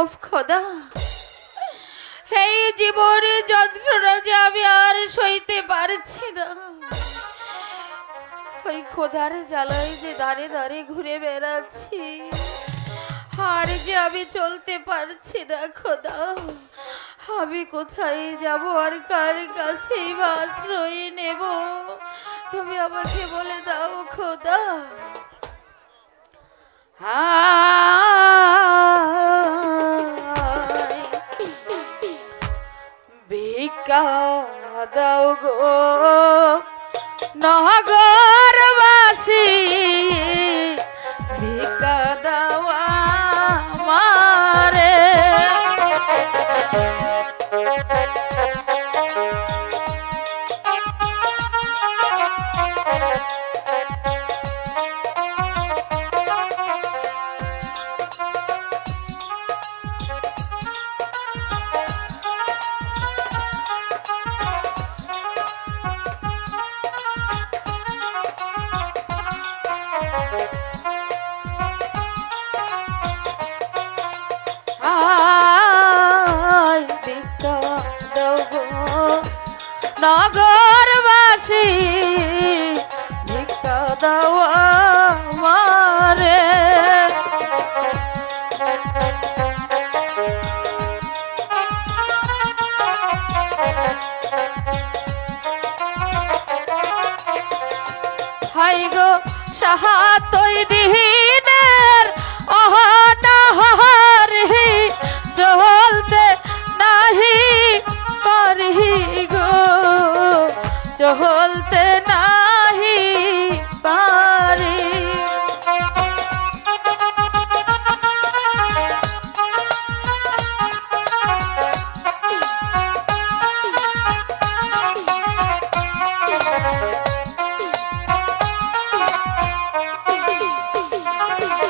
ওফ খোদা, এই জীবনের যন্ত্রণা যে আমি আর সইতে পারছি না। ওই খোদার জ্বালায় যে দাঁড়ে দাঁড়ে ঘুরে বেড়াচ্ছি, আর যে আমি চলতে পারছি না খোদা। আমি কোথায় যাব আর কার কাছে বা আশ্রয় নেব? তুমি আমাকে বলে দাও খোদা। ভিক্ষা দাও গো নগরবাসী, ভিক্ষা দাও আমারে। নগরবাসী ভিক্ষা দাও আমারে। হাই গো সাহাতই দিনের অহনাহারি, চলতে নাহি পারি গো, চলতে নাহি পারি।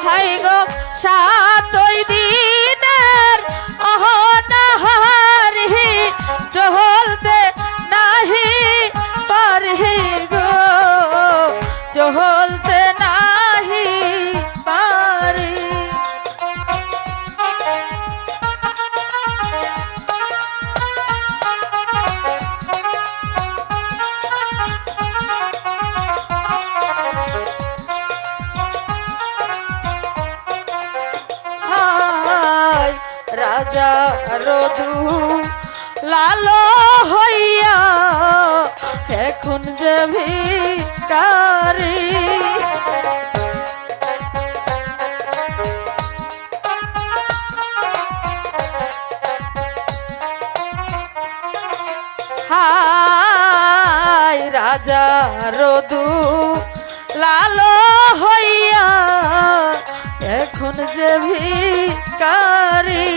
হাই গো সাতই দিনের অহনাহারি, চলতে নাহি পারি গো, চলতে নাহি পারি। রাজা রদু লালো হইয়া এখন যে ভিখারি, হায় রাজা রদু লালো হইয়া এখন যে ভিখারি।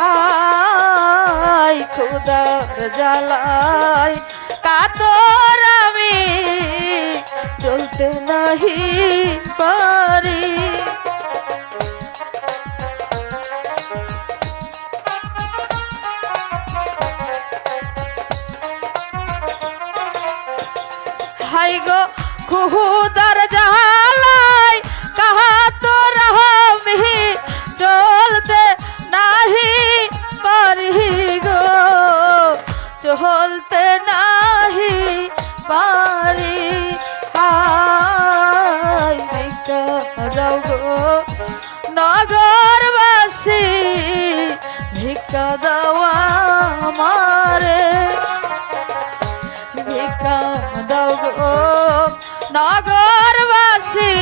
হায় খোদার জ্বালায় কাতর আমি চলতে নাহি পারি। হাই গো খোদার জ্বালায় কাতর আমি চলতে নাহি পারি গো, চলতে নাহি পারি। হায় ভিক্ষা দাও গো নগরবাসী, ভিক্ষা দাও আমারে। ভিক্ষা দাও গো নগরবাসী,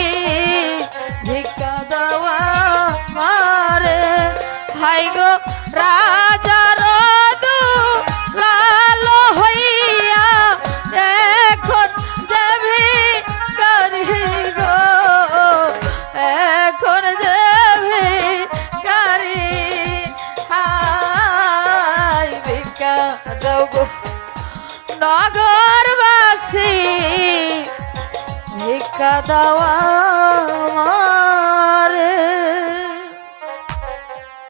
ভিক্ষা দাও আমারে। হাই গো রাজা রদু লালো হইয়া এখন যে ভিখারি গো, এখন যে ভিখারি। হায় ভিক্ষা দাও গো নগরবাসী, ভিক্ষা দাও